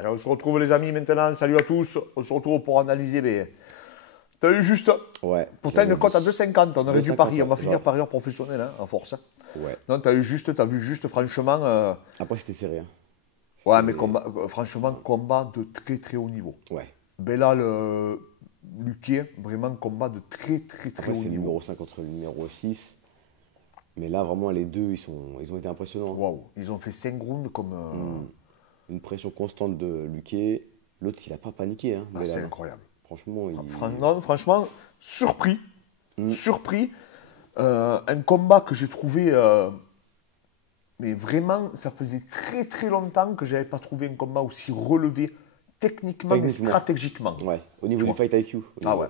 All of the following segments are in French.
Allez, on se retrouve les amis maintenant. Salut à tous. On se retrouve pour analyser les. T'as eu juste. Ouais. Pourtant une cote à 2,50. On aurait dû 2,50, parier. On va ouais, finir genre. parieur professionnel hein, à force. Ouais. Non, t'as vu juste franchement. Après, c'était serré. Hein. Ouais, mais combat, franchement, combat de très très haut niveau. Ouais. Belal, Luquier, vraiment combat de très très très Après, haut c'est le niveau. numéro 5 contre le numéro 6. Mais là, vraiment, les deux, ils ont été impressionnants. Waouh, ils ont fait 5 rounds comme. Une pression constante de Luquet. L'autre, il n'a pas paniqué. Hein, Ah, Belal. c'est incroyable. Franchement, Non, franchement, surpris. Surpris. Un combat que j'ai trouvé. Mais vraiment, ça faisait très très longtemps que je n'avais pas trouvé un combat aussi relevé techniquement et Techniquement. stratégiquement. Ouais. Au niveau Tu du vois. fight IQ. Ah ouais.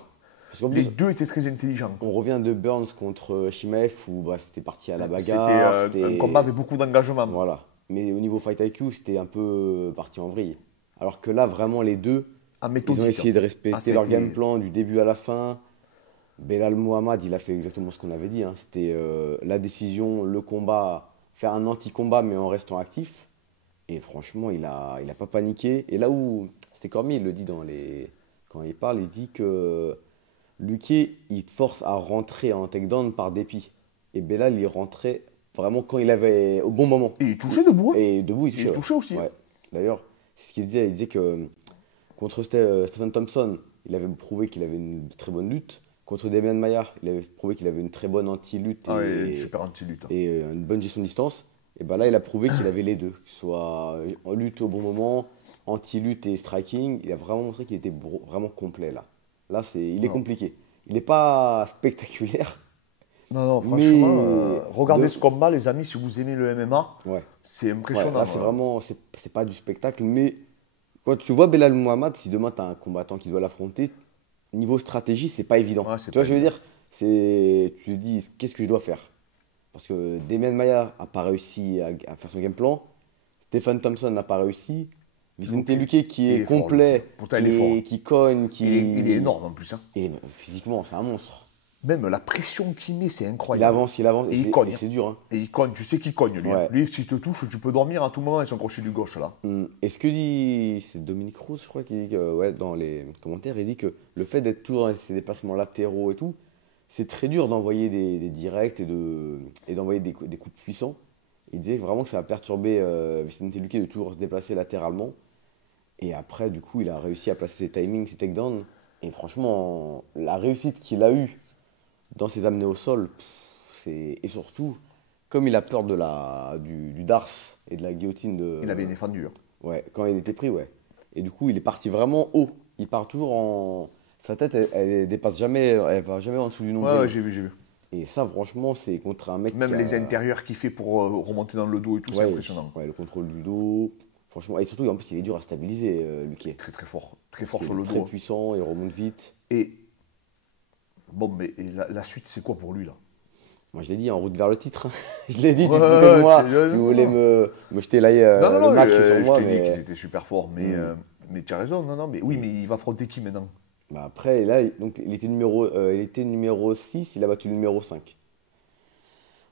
Parce qu'en Les plus, deux étaient très intelligents. on revient de Burns contre Shimaev où bah, c'était parti à la C'était bagarre. un combat avec beaucoup d'engagement. Voilà. Mais au niveau fight IQ, c'était un peu parti en vrille. Alors que là, vraiment, les deux, En ils méthodique. ont essayé de Ah, respecter leur c'était- game plan du début à la fin. Belal Mohamed, il a fait exactement ce qu'on avait dit. Hein. C'était la décision, le combat, faire un anti-combat mais en restant actif. Et franchement, il a pas paniqué. Et là où, c'était Cormier, il le dit quand il parle, il dit que Luquier, il te force à rentrer en takedown par dépit. Et Belal, il rentrait vraiment quand il avait, au bon moment. Et il touchait debout. Hein. Et debout, il touchait. Il touchait aussi. Ouais. D'ailleurs, c'est ce qu'il disait. Il disait que contre Stephen Thompson, il avait prouvé qu'il avait une très bonne lutte. Contre Demian Maia, il avait prouvé qu'il avait une très bonne anti-lutte Ah, et une super anti-lutte. et une bonne gestion de distance. Et ben là, il a prouvé qu'il avait les deux. Que ce soit en lutte au bon moment, anti-lutte et striking. Il a vraiment montré qu'il était vraiment complet là. Là, il est Non. compliqué. Il n'est pas spectaculaire. Non, non, Mais franchement, regardez de- ce combat, les amis, si vous aimez le MMA, Ouais. c'est Ouais, impressionnant. là, c'est vraiment, c'est pas du spectacle, mais quand tu vois Belal Mohamed, si demain tu as un combattant qui doit l'affronter, niveau stratégie, c'est pas évident. Ouais, c'est Tu vois, pas je veux dire, tu te dis, qu'est-ce que je dois faire? Parce que Demian Maia n'a pas réussi à faire son game plan, Stephen Thompson n'a pas réussi, Vicente Luque qui il est est fort, complet, Luque. Pourtant, il est fort. qui cogne, Il est énorme en plus. Hein. Et physiquement, c'est un monstre. Même la pression qu'il met, c'est Il incroyable. avance, Et il cogne. et c'est dur. Hein. Et il cogne, tu sais qu'il cogne lui. Ouais. Lui, s'il te touche, tu peux dormir à tout moment avec son crochet du gauche là. Et ce que dit, c'est Dominique Rose, je crois, qui dit que, ouais, dans les commentaires, il dit que le fait d'être toujours dans ces déplacements latéraux et tout, c'est très dur d'envoyer des directs et d'envoyer des coups puissants. Il disait vraiment que ça a perturbé Vicente Luque de toujours se déplacer latéralement. Et après, du coup, il a réussi à placer ses timings, ses takedowns. Et franchement, la réussite qu'il a eue dans ses amenés au sol, et surtout, comme il a peur du Dars et de la guillotine de. Il avait défendu. Hein. Ouais, quand il était pris, ouais. Et du coup, il est parti vraiment haut. Il part toujours en. Sa tête, elle dépasse jamais, elle va jamais en dessous du nombril. Ouais, ouais, j'ai vu, j'ai vu. Et ça, franchement, c'est contre un mec. Même qui les a- intérieurs qu'il fait pour remonter dans le dos et tout, c'est Ouais, impressionnant. ouais, le contrôle du dos. Franchement, et surtout, en plus, il est dur à stabiliser, Luquier. Très très fort Il sur est le très dos. puissant, il remonte vite. Et bon, mais la suite, c'est quoi pour lui là? Moi, je l'ai dit, en route vers le titre. Je l'ai dit, tu Ouais, te foutais de moi. c'est- Tu non, voulais non. me jeter là, le match sur je moi. t'ai dit Mais... qu'ils étaient super forts, mais tu as raison, non, non, mais oui, mais il va affronter qui maintenant? Bah après, là, donc, il était numéro 6, il a battu le numéro 5.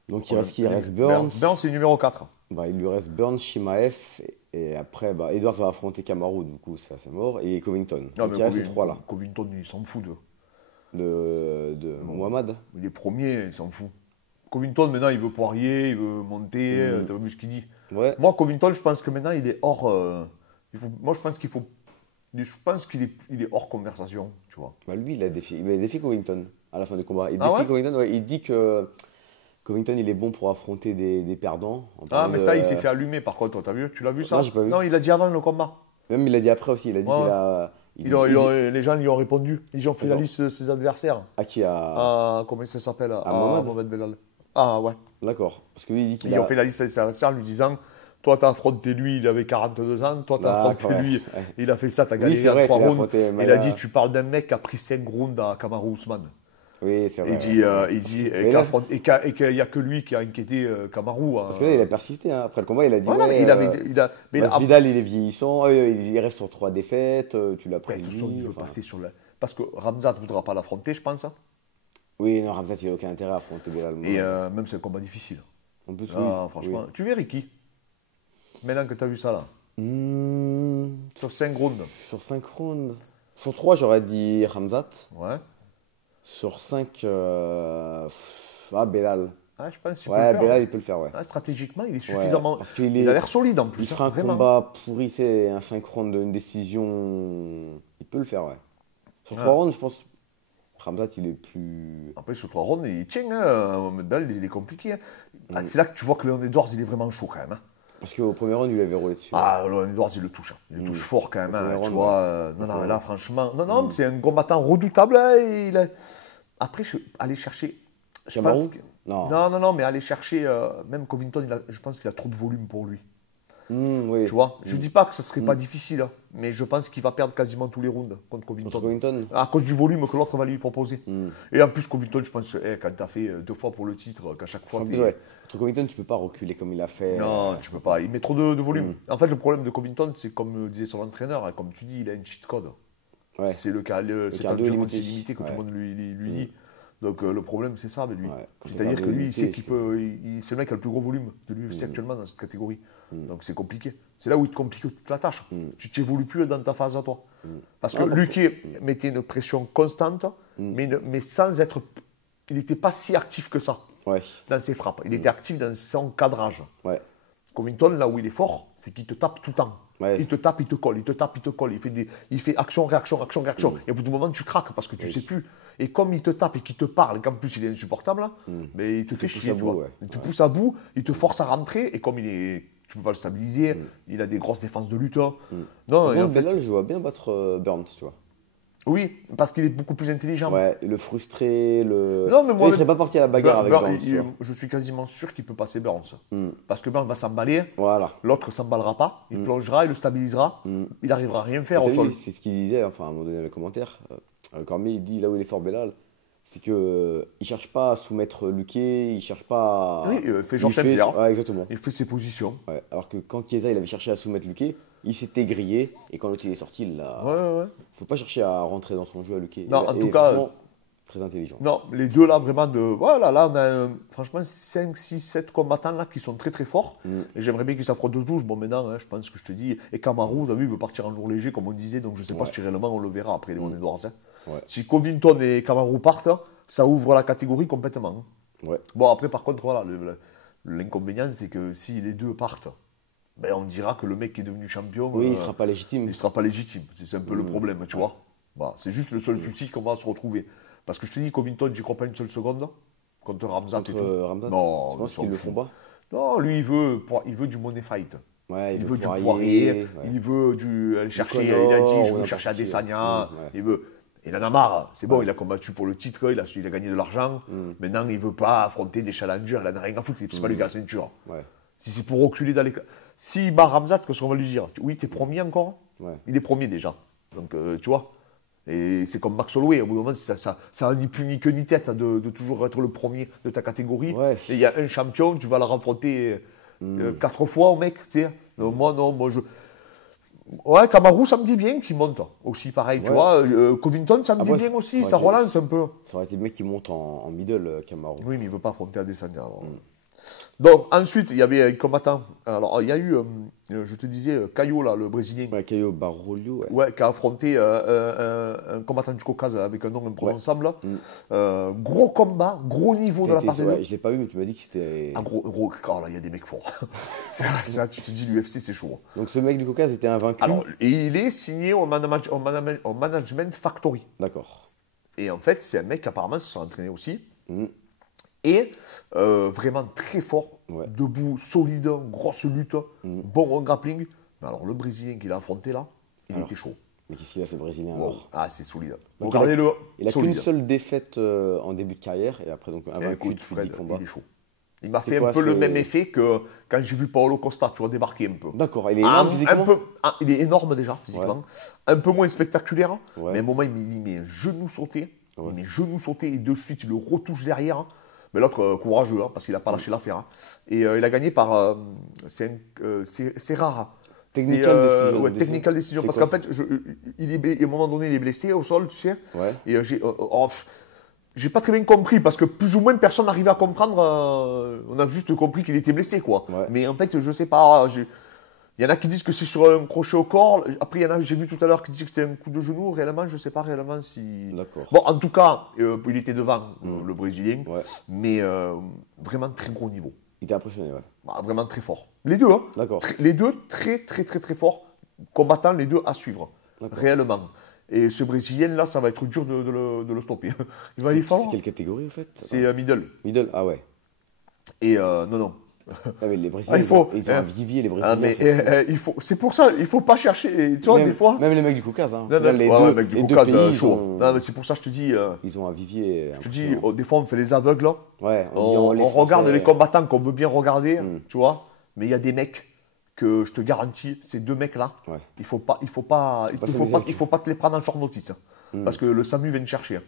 Donc, il reste Burns. Burns, c'est numéro 4. Bah, il lui reste Burns, Shimaev. Et après, bah, Edwards va affronter Kamaru, du coup, ça c'est mort. Et Covington. Donc, il reste ces trois-là. Covington, il s'en fout De Mohamed. Il est premier, il s'en fout. Covington, maintenant, il veut poirier, il veut monter, t'as vu ce qu'il dit. Ouais. Moi, Covington, je pense que maintenant, il est hors. Moi, je pense qu'il faut. Je pense qu'il est, il est hors conversation, tu vois. Bah, lui, il a défié Covington à la fin du combat. Il Ah défie ouais Covington, ouais. Il dit que Covington, il est bon pour affronter des perdants. En Ah, parlant mais de- ça, il s'est fait allumer, par contre, t'as vu? Tu l'as vu ça? Non, j'ai pas vu. Non, il a dit avant le combat. Même il l'a dit après aussi. Il a dit Ouais. qu'il a. Les gens lui ont répondu. Ils ont fait la D'accord. liste de ses adversaires. À qui a. Ah, comment ça s'appelle? Mohamed Mohamed Belal. Ah, ouais. D'accord. Parce que lui, il dit qu'il Ils a. ont fait la liste de ses adversaires en lui disant: toi, t'as affronté lui, il avait 42 ans. Toi, t'as affronté D'accord, lui, ouais. il a fait ça, t'as Oui, gagné c'est en vrai 3 qu'il a rounds. affronté Il Maia. a dit: tu parles d'un mec qui a pris 5 rounds à Kamaru Usman. Oui, c'est vrai. Il dit Mais là- et qu'il n'y a que lui qui a inquiété Kamaru. Parce que là, il a persisté. Hein. Après le combat, il a dit. Voilà, ouais, mais mais Masvidal, il est vieillissant. Il reste sur 3 défaites. Tu l'as pris. de toute façon, il veut enfin. passer sur le. Parce que Ramzat ne voudra pas l'affronter, je pense. Hein. Oui, non, Ramzat, il n'a aucun intérêt à affronter Belal. Et même c'est un combat difficile. En plus, Ah, oui. franchement. Oui. Tu verrais qui? Maintenant que tu as vu ça là. Sur 5 rounds. Sur 5 rounds. Sur 3, j'aurais dit Ramzat. Ouais. Sur 5, Belal. Ah, je pense qu'il peut Ouais, le faire. Belal, il peut le faire, ouais. Ah, stratégiquement, il est Ouais, suffisamment. parce qu'il Il a l'air solide en plus. il fera un vraiment. combat pourri, c'est un 5 rounds d'une décision. Il peut le faire, ouais. Sur Ouais. 3 rounds, je pense. Ramzat, il est plus. Après, sur 3 rounds, il tient. Hein. Medal, il est compliqué. Hein. Ah, c'est là que tu vois que Leon Edwards, il est vraiment chaud quand même. Hein. Parce qu'au premier round, il avait roulé dessus. Ah, Leon Edwards, il le touche. Hein. Il le touche fort quand même. Au premier Hein. Tu round, vois. Non, là, franchement. Non, mais c'est un combattant redoutable. Hein, et après, aller chercher. Je Kamaru pense que- Non. Non, mais aller chercher. Même Covington, je pense qu'il a trop de volume pour lui. Oui. Tu vois, je dis pas que ce serait pas difficile, hein, mais je pense qu'il va perdre quasiment tous les rounds contre Covington. Contre Covington À cause du volume que l'autre va lui proposer. Et en plus, Covington, je pense, quand tu as fait 2 fois pour le titre, qu'à chaque fois. En plus, ouais. Contre Covington, tu peux pas reculer comme il a fait. Non, tu peux pas. Il met trop de volume. En fait, le problème de Covington, c'est comme disait son entraîneur, hein, comme tu dis, il a une cheat code. Ouais. C'est le cardio endurance limité. illimité que tout le monde lui dit. Donc le problème, c'est ça de lui. Ouais. Quand C'est-à-dire le que lui, il sait limité, qu'il c'est- peut. C'est le mec qui a le plus gros volume de l'UFC actuellement dans cette catégorie. Donc c'est compliqué. C'est là où il te complique toute la tâche. Tu t'évolues plus dans ta phase à toi. Parce que Luque mettait une pression constante, mais sans être. Il n'était pas si actif que ça Ouais. dans ses frappes. Il était actif dans son cadrage. Ouais. Covington, là où il est fort, c'est qu'il te tape tout le temps. Ouais. Il te tape, il te colle, il te tape, il te colle. Il fait action, réaction, action, réaction. Et au bout d'un moment, tu craques parce que tu sais plus. Et comme il te tape et qu'il te parle, et qu'en plus il est insupportable, là, mais il te fait pousse chier. à Tu bout, vois. ouais. Il te pousse à bout, il te force à rentrer. Et comme tu peux pas le stabiliser, il a des grosses défenses de lutte. Non, Par et en contre, fait, Belal, je vois bien battre Burns, tu vois. oui, parce qu'il est beaucoup plus intelligent. Ouais, le frustré, le. Non, mais Tu vois, moi, il serait pas parti à la bagarre avec Burns, tu vois. je suis quasiment sûr qu'il peut passer Burns. Parce que Burns va s'emballer. Voilà. L'autre ne s'emballera pas, il plongera, il le stabilisera, il n'arrivera à rien faire au T'as sol. vu, c'est ce qu'il disait, enfin, à un moment donné dans les commentaires. Cormier, il dit là où il est fort, Belal, c'est que il cherche pas à soumettre Luque, il cherche pas à. Oui, il fait Georges il fait- Saint-Pierre. Ouais, exactement. Il fait ses positions. Ouais, alors que quand Chiesa, il avait cherché à soumettre Luque, il s'était grillé, et quand l'autre il est sorti, il l'a. Ouais. Faut pas chercher à rentrer dans son jeu à Luque. Non, en Et tout cas, franchement, très intelligent. Non, les deux là, vraiment, voilà, là, on a franchement 5, 6, 7 combattants là qui sont très très forts. Et j'aimerais bien qu'ils s'affrontent tous. Bon, maintenant, hein, je pense que je te dis. Et Kamaru, tu as vu, il veut partir en lourd léger, comme on disait. Donc, je sais pas si réellement on le verra après les Edwards. Hein. Ouais. Si Covington et Kamaru partent, ça ouvre la catégorie complètement. Hein. Ouais. Bon, après, par contre, voilà, l'inconvénient, c'est que si les deux partent, ben, on dira que le mec qui est devenu champion. Oui, il sera pas légitime. Il ne sera pas légitime. C'est un peu le problème, tu vois. Voilà, c'est juste le seul souci qu'on va se retrouver. Parce que je te dis, Covington, j'y crois pas une seule seconde. Contre Ramzat et tout. Ramzat, Non, tu penses ils s'en qu'ils le foutent. font pas? Non, lui, il veut du money fight. Ouais, Il veut du Poirier, Poirier, ouais. il veut aller chercher, Connor, il a dit, je ou veux chercher n'importe qui, Adesanya, ouais. il veut. Il en a marre, c'est bon, il a combattu pour le titre, il a gagné de l'argent. Maintenant, il veut pas affronter des challengers, il en a rien à foutre, c'est pas lui qui a la ceinture. Ouais. Si c'est pour reculer dans les. S'il bat Ramzat, qu'est-ce qu'on va lui dire? Oui, t'es premier encore? Ouais. Il est premier déjà. Donc, tu vois. Et c'est comme Max Holloway, au bout d'un moment, ça a ni plus ni queue ni tête de toujours être le premier de ta catégorie. Ouais. Et il y a un champion, tu vas le rencontrer 4 fois au mec, tu sais. Moi, je. Ouais, Kamaru, ça me dit bien qu'il monte aussi, pareil, tu Ouais. vois. Covington, ça me dit Après, bien aussi, ça ça aurait été- relance un peu. Ça aurait été le mec qui monte en middle, Kamaru. Oui, mais il ne veut pas affronter Adesanya. alors. Donc, ensuite, il y avait un combattant. Alors, il y a eu, je te disais, Caio, là, le Brésilien, Ouais, Caio Barolho, ouais. ouais, qui a affronté un combattant du Caucase avec un nom imprononçable. Gros combat, gros niveau de la part des deux. Ouais, je l'ai pas vu, mais tu m'as dit que c'était. Ah, gros, oh là, il y a des mecs forts. Ça, tu te dis, l'UFC, c'est chaud. Donc ce mec du Caucase était invaincu. Alors, et il est signé au Management Factory. D'accord. Et en fait, c'est un mec qui apparemment se sont entraînés aussi. Mm. Et vraiment très fort, Ouais. debout, solide, grosse lutte, bon en grappling. Mais alors, le Brésilien qu'il a affronté là, il était chaud. Mais qu'est-ce qu'il a, ce Brésilien Wow. alors? Ah, c'est solide. Donc, Regardez-le. Il a solide. qu'une seule défaite en début de carrière, et après donc invaincu Écoute, depuis Fred, 10 combats. il est chaud. Il m'a C'est fait quoi, un peu le c'est- même effet que quand j'ai vu Paolo Costa, tu vois, débarquer un peu. D'accord, il est énorme physiquement. Il est énorme déjà, physiquement. Un peu moins spectaculaire. Ouais. Mais à un moment, il met un genou sauté. Ouais. Il met genou sauté et de suite, il le retouche derrière. Mais l'autre, courageux, hein, parce qu'il n'a pas lâché l'affaire. Hein. Et il a gagné par. C'est rare. Hein. Technical C'est, decision. ouais, technical decision. C'est Parce quoi, qu'en fait, à un moment donné, il est blessé au sol, tu sais. Ouais. Et j'ai pas très bien compris parce que plus ou moins personne n'arrivait à comprendre. On a juste compris qu'il était blessé, quoi. Ouais. Mais en fait, je sais pas. Il y en a qui disent que c'est sur un crochet au corps. Après, il y en a, j'ai vu tout à l'heure, qui disaient que c'était un coup de genou. Réellement, je ne sais pas réellement si. D'accord. Bon, en tout cas, il était devant, le Brésilien. Ouais. Mais vraiment très gros niveau. Il était impressionné, ouais. Bah, vraiment très fort. Les deux, hein. D'accord. Les deux, très, très, très, très forts. Combattants, les deux à suivre. D'accord. Réellement. Et ce Brésilien, là, ça va être dur de le stopper. Il va y C'est falloir. quelle catégorie, en fait? C'est middle. Middle? Ah ouais. Et non. Ah, mais les Brésiliens, il faut- ils ont un vivier, les Brésiliens. Ah, mais c'est fou. c'est pour ça, il faut pas chercher. Tu vois, Même- des fois. Même les mecs du Caucase, hein. Non, non, Les ouais, deux, ouais, mec du les deux Caucase, pays, chaud. Non, mais c'est pour ça que je te dis. ils ont un vivier. Je te dis, impressionnant. des fois, on fait les aveugles. Là. Ouais, On les regarde Français- les combattants qu'on veut bien regarder, Mm. tu vois. Mais il y a des mecs que je te garantis, ces deux mecs-là, Ouais. il faut pas s'amuser avec eux. te les prendre en short notice. Mm. Parce que le SAMU vient te chercher.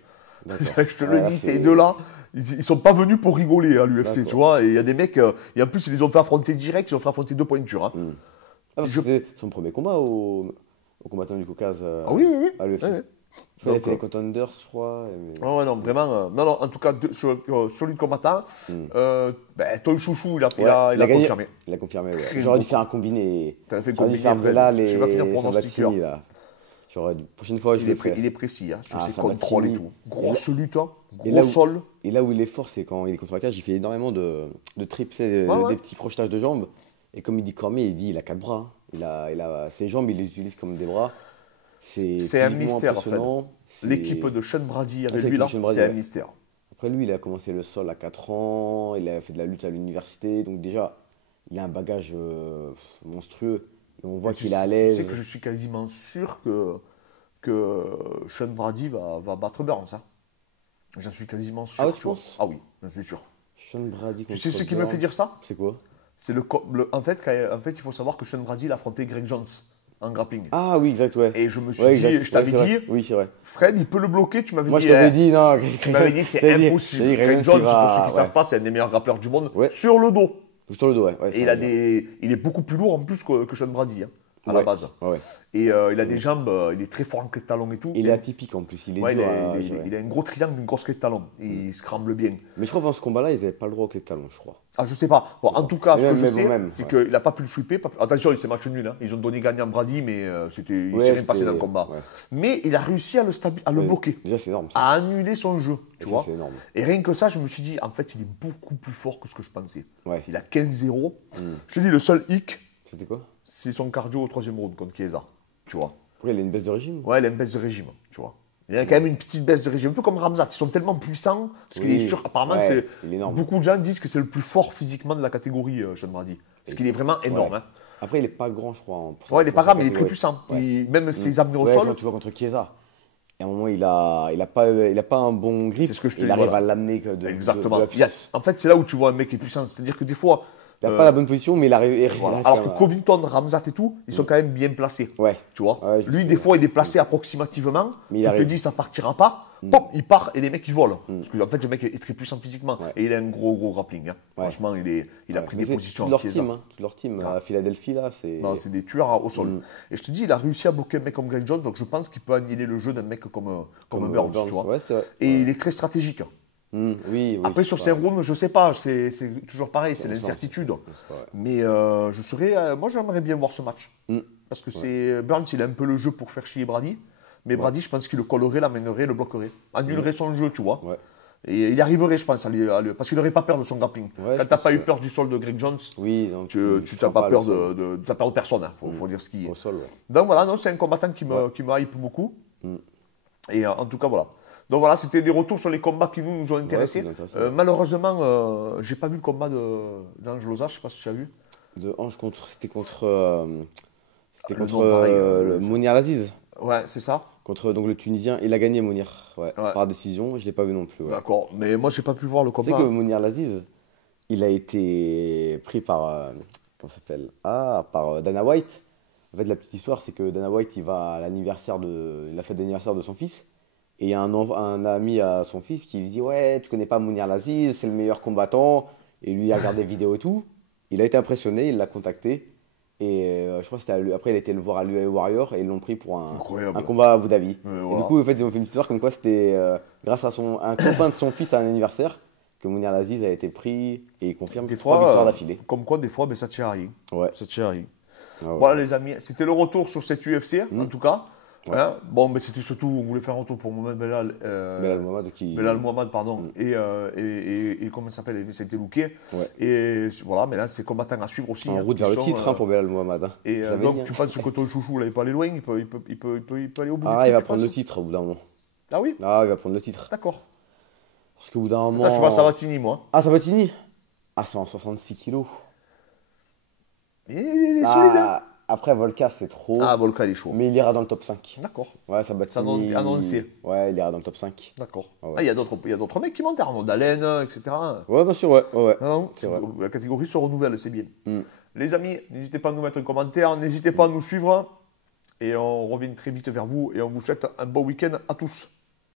D'accord. Je te le Ouais, là, dis, c'est- ces deux-là, ils sont pas venus pour rigoler à l'UFC, D'accord. tu vois. Et il y a des mecs, et en plus, ils les ont fait affronter direct, ils ont fait affronter deux pointures. Hein. Mm. Ah, parce Je- que c'était son premier combat au combattant du Caucase Ah oui, oui, oui. à l'UFC. Ouais, ouais. Je crois qu'il a Donc, fait les contenders, je crois. mais- Ouais, non, vraiment. Non, non, en tout cas, sur le combattant, ton chouchou, il a gagné. confirmé. Il a confirmé, ouais. Très J'aurais dû beau. faire un combiné. T'as fait J'aurais dû combiné, faire Fred. là les Tu vas finir pronostiqueur. Sabatini, là. Prochaine fois, je Il le est, ferai. il est précis hein, sur Ah, ses Sabatini. contrôles et tout. Grosse lutte, hein, Et gros là où- sol. Et là où il est fort, c'est quand il est contre la cage, il fait énormément de trips, tu sais, Ouais, ouais. des petits crochetages de jambes. Et comme il dit Cormier, il dit il a 4 bras. Hein. Il a ses jambes, il les utilise comme des bras. C'est un physiquement mystère, impressionnant. C'est- L'équipe de Sean Brady avec c'est lui, là, Sean Brady, c'est un ouais. mystère. Après lui, il a commencé le sol à 4 ans, il a fait de la lutte à l'université, donc déjà, il a un bagage monstrueux. Et on voit Et qu'il est à l'aise. Tu sais que je suis quasiment sûr que Sean Brady va battre Burns. Hein. J'en suis quasiment sûr. Ah ouais, tu vois. penses? Ah oui, j'en suis sûr. Sean Brady Tu contre sais ce qui me Burns. fait dire ça? C'est quoi? C'est en fait, il faut savoir que Sean Brady il a affronté Greg Jones en grappling. Ah oui, exact, ouais. Et je me suis Ouais, dit, exact. je t'avais Ouais, c'est dit, vrai. Oui, c'est vrai. Fred, il peut le bloquer. Tu m'avais Moi, dit, je t'avais eh, dit, non, tu m'avais dit, c'est impossible. Greg Jones, pour ceux qui ne savent pas, c'est un des meilleurs grappleurs du monde. Ouais. Sur le dos. Sur le dos, ouais. Ouais, Et il est beaucoup plus lourd en plus que Sean Brady, hein, à la base. Ouais, ouais. Et il a des jambes, il est très fort en clé de talon et tout. Il est atypique en plus, il est Ouais, dur à gérer. il a un gros triangle, une grosse clé de talon. Et il scramble bien. Mais je crois que dans ce combat-là, ils n'avaient pas le droit aux clés de talon, je crois. Ah, je sais pas. Bon, en tout cas, ce Mais que même, je mais sais, bon, même, c'est ouais. qu'il n'a pas pu le sweeper. Attention, c'est match nul. Hein. Ils ont donné gagnant Brady, mais il Ouais, s'est rien passé c'était- dans le combat. ouais. Mais il a réussi à le Ouais. bloquer, Déjà, c'est énorme. Ça. à annuler son jeu. Tu Et ça, vois. c'est énorme. Et rien que ça, je me suis dit, en fait, il est beaucoup plus fort que ce que je pensais. Ouais. Il a 15-0. Mm. Je te dis, le seul hic, C'était quoi? c'est son cardio au troisième round contre Chiesa. Tu vois. Pourquoi il a une baisse de régime? Ouais, il a une baisse de régime. Tu vois. Il a quand même une petite baisse de régime, un peu comme Ramzat. Ils sont tellement puissants, parce qu'il Oui. est sûr, apparemment, Ouais, il est énorme. beaucoup de gens disent que c'est le plus fort physiquement de la catégorie, Sean Brady. Parce qu'il est vraiment énorme. Ouais. Hein. Après, il est pas grand, je crois. Ouais, il est pas grave, mais il est très puissant. puissant. Même ses amenés au Ouais, sol, quand tu vois contre Chiesa. Et à un moment, il a pas un bon grip. C'est ce que je te il dis, arrive voilà. à l'amener de exactement. la puissance. En fait, c'est là où tu vois un mec qui est puissant. C'est-à-dire que des fois, Il n'a pas la bonne position, mais il arrive. voilà. il arrive Alors que quand même Covington, Ramzat et tout, ils sont quand même bien placés. Ouais. Tu vois. Ouais, je Lui, sais. des fois, il est placé approximativement. Mais il Tu te arrive. dis, ça partira pas. Pop, il part et les mecs, ils volent. Parce que, en fait, le mec est très puissant physiquement. Ouais. Et il a un gros grappling. Hein. Ouais. Franchement, il a pris Mais des c'est positions toute leur Chiesa. team, hein. Toute leur team à Philadelphie, là, c'est. Non, c'est des tueurs au sol. Mm. Et je te dis, il a réussi à bloquer un mec comme Greg Jones, donc je pense qu'il peut annihiler le jeu d'un mec comme Burns, tu vois. Ouais, c'est vrai. Et Ouais. il est très stratégique. Oui, oui. Après, sur c'est ses pas- rounds, je sais pas, c'est toujours pareil, c'est Ouais, l'incertitude. c'est pas vrai. Mais moi, j'aimerais bien voir ce match. Mm. Parce que c'est Burns, il a un peu le jeu pour faire chier Brady. Mais Brady, je pense qu'il le collerait, l'amènerait, le bloquerait. Annulerait son jeu, tu vois. Ouais. Et il y arriverait, je pense, parce qu'il n'aurait pas peur de son grappling. Ouais, Quand je tu n'as pense, pas eu ouais. peur du sol de Greg Jones, Oui, donc tu n'as pas peur t'as peur de personne. Il faut dire ce qui est. Au sol, ouais. Donc voilà, non, c'est un combattant qui me hype beaucoup. Mm. Et en tout cas, voilà. Donc voilà, c'était des retours sur les combats qui nous ont intéressés. qui nous intéressent, Malheureusement, j'ai pas vu le combat d'Ange Loza, je sais pas si tu as vu. De Ange c'était contre Le nom, pareil, le Mounir Laziz. Ouais, c'est ça. Contre donc, le Tunisien. Il a gagné Mounir, ouais, Ouais. par décision. Je ne l'ai pas vu non plus. Ouais. D'accord, mais moi j'ai pas pu voir le Tu sais combat. que Mounir Laziz, il a été pris par, comment ça s'appelle? Par Dana White. En fait, la petite histoire, c'est que Dana White, il va à la fête d'anniversaire de son fils. Et il y a un ami à son fils qui lui dit: Ouais, tu connais pas Mounir Laziz, c'est le meilleur combattant. Et lui, il a regardé des vidéos et tout. Il a été impressionné, il l'a contacté. Et je crois que c'était après, il a été le voir à l'UAE Warrior et ils l'ont pris pour Incroyable. un combat à Abu Dhabi. voilà. Et du coup, en fait, ils ont fait une histoire comme quoi c'était grâce à un copain de son fils à un anniversaire que Mounir Laziz a été pris et il confirme Des 3 fois, victoires d'affilée. comme quoi, des fois, mais ça tient à rien. Ouais. Ça tient à rien. Ah ouais. Voilà les amis, c'était le retour sur cette UFC, en tout cas. Ouais. Hein. Bon, mais c'était surtout, on voulait faire un retour pour Mohamed Belal Mohamed qui. Belal Mohamed, pardon, et comment il s'appelle, c'était Louquet. Ouais. Et voilà, mais là, c'est combattant à suivre aussi. En hein, route qui vers le sont, titre hein, pour Belal Mohamed. Hein. Et Je l'avais donc, dit, hein. tu penses que ton chouchou, là, il peut aller loin, il peut aller au bout du Ah, truc, il va tu prendre le penses titre au bout d'un moment. Ah oui. Ah, il va prendre le titre. D'accord. Parce qu'au bout d'un moment. Attends, je pense à Sabatini, moi. Ah, Sabatini. Ah, c'est en 66 kilos. Il est solide, hein. Ah, après, Volka, c'est trop. Ah, Volka, il est chaud. Mais il ira dans le top 5. D'accord. Ouais, C'est Sabatini. annoncé. Ouais, il ira dans le top 5. D'accord. Ah ouais. Ah, il y a d'autres mecs qui montent, Arnaud Dalen, etc. Ouais, bien sûr, ouais. Ouais. Non, C'est vrai. la catégorie se renouvelle, c'est bien. Mm. Les amis, n'hésitez pas à nous mettre un commentaire, n'hésitez pas à nous suivre. Et on revient très vite vers vous et on vous souhaite un bon week-end à tous.